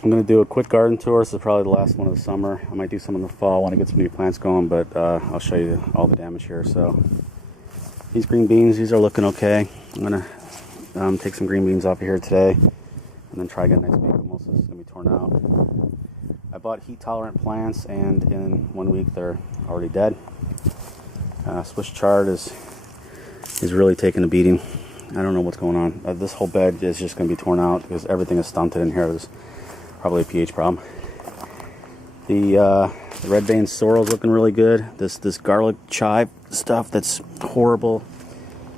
I'm going to do a quick garden tour. This is probably the last one of the summer. I might do some in the fall. I want to get some new plants going, but I'll show you all the damage here. So these green beans, these are looking okay. I'm going to take some green beans off of here today and then try again next week. Most of this is going to be torn out. I bought heat tolerant plants, and in 1 week they're already dead. Swiss chard is really taking a beating. I don't know what's going on. This whole bed is just going to be torn out because everything is stunted in here. There's probably a pH problem. The red vein sorrel is looking really good. This garlic chive stuff that's horrible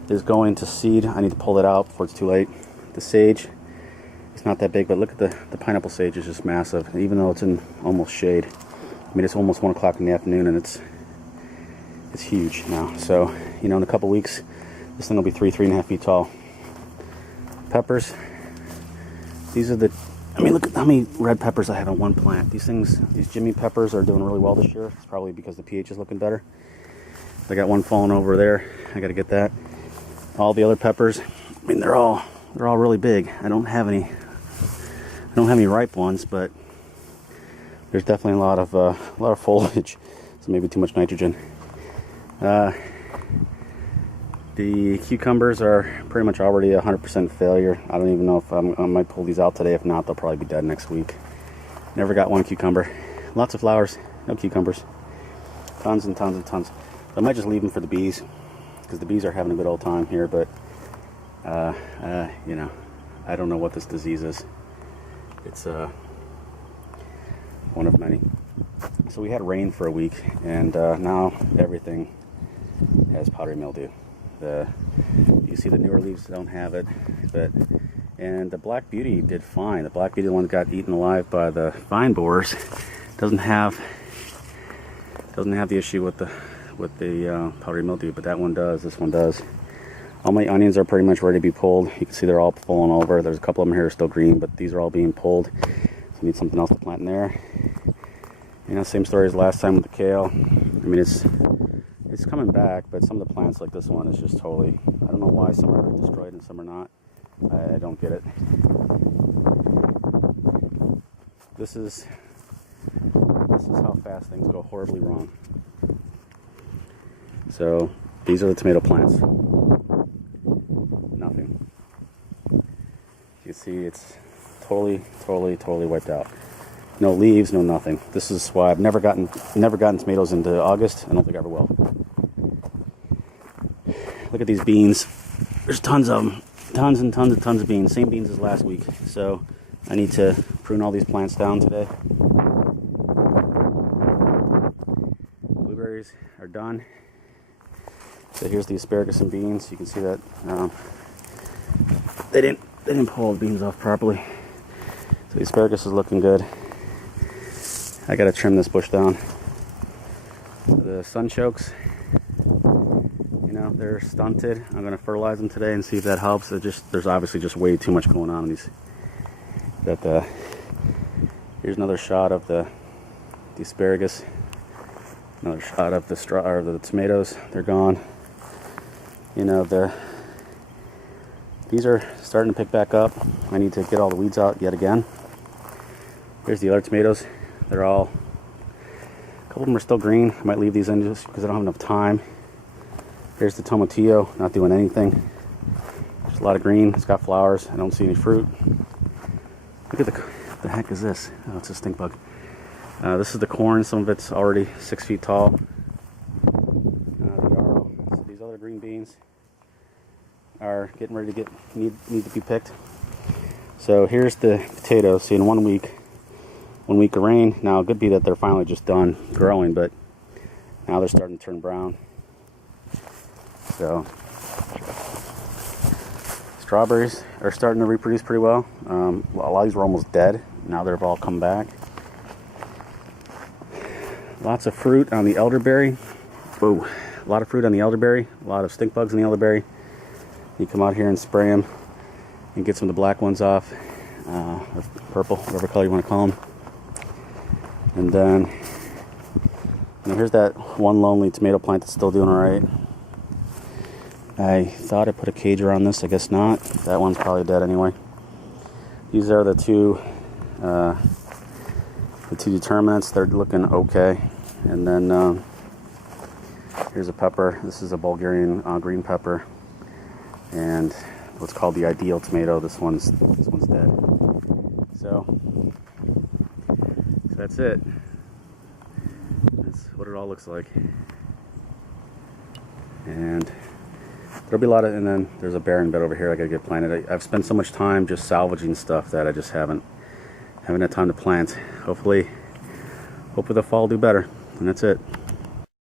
is going to seed. I need to pull it out before it's too late. The sage, it's not that big, but look at the pineapple sage is just massive, even though it's in almost shade. I mean, it's almost 1 o'clock in the afternoon and it's huge now. So, you know, in a couple weeks, this thing will be 3.5 feet tall. Peppers, these are the, I mean, look at how many red peppers I have on one plant. These Jimmy peppers are doing really well this year. It's probably because the pH is looking better. I got one falling over there. I got to get that. All the other peppers, I mean, they're all really big. I don't have any ripe ones, but there's definitely a lot of foliage. So maybe too much nitrogen. The cucumbers are pretty much already 100% failure. I don't even know if I might pull these out today. If not, they'll probably be dead next week. Never got one cucumber. Lots of flowers, no cucumbers. Tons and tons and tons. I might just leave them for the bees, because the bees are having a good old time here, but you know, I don't know what this disease is. It's one of many. So we had rain for a week, and now everything has powdery mildew. You see the newer leaves don't have it, and the Black Beauty did fine. The Black Beauty, the one that got eaten alive by the vine borers, doesn't have the issue with the powdery mildew, but that one does. This one does. All my onions are pretty much ready to be pulled. You can see they're all falling over. There's a couple of them here still green, but these are all being pulled. So I need something else to plant in there. You know, same story as last time with the kale. I mean, it's coming back, but some of the plants like this one is just totally, I don't know why some are destroyed and some are not. I don't get it. This is how fast things go horribly wrong. So these are the tomato plants. Nothing. You can see it's totally wiped out. No leaves, no nothing. This is why I've never gotten tomatoes into August. I don't think I ever will. Look at these beans. There's tons of them. Tons and tons and tons of beans. Same beans as last week. So I need to prune all these plants down today. Blueberries are done. So here's the asparagus and beans. You can see that they didn't pull the beans off properly. So the asparagus is looking good. I gotta trim this bush down. The sunchokes, you know, they're stunted. I'm gonna fertilize them today and see if that helps. There's obviously just way too much going on in these. Here's another shot of the asparagus. Another shot of the tomatoes. They're gone. You know, these are starting to pick back up. I need to get all the weeds out yet again. Here's the other tomatoes. They're all, a couple of them are still green. I might leave these in just because I don't have enough time. Here's the tomatillo, not doing anything. Just a lot of green. It's got flowers. I don't see any fruit. Look at the heck is this? Oh, it's a stink bug. This is the corn. Some of it's already 6 feet tall. The yarrow. So these other green beans are getting ready to need to be picked. So here's the potatoes. See, in 1 week of rain. Now it could be that they're finally just done growing, but now they're starting to turn brown. So strawberries are starting to reproduce pretty well. A lot of these were almost dead. Now they've all come back. Lots of fruit on the elderberry. Whoa, a lot of fruit on the elderberry. A lot of stink bugs in the elderberry. You come out here and spray them and get some of the black ones off, or purple, whatever color you want to call them. And then, you know, here's that one lonely tomato plant that's still doing all right. I thought I put a cage around this. I guess not. That one's probably dead anyway. These are the two The two determinants, they're looking okay. And then here's a pepper. This is a Bulgarian green pepper, and what's called the ideal tomato. This one's dead. So that's it. That's what it all looks like. And there'll be a lot of, and then there's a barren bed over here I gotta get planted. I've spent so much time just salvaging stuff that I just haven't had time to plant. Hopefully the fall will do better. And that's it.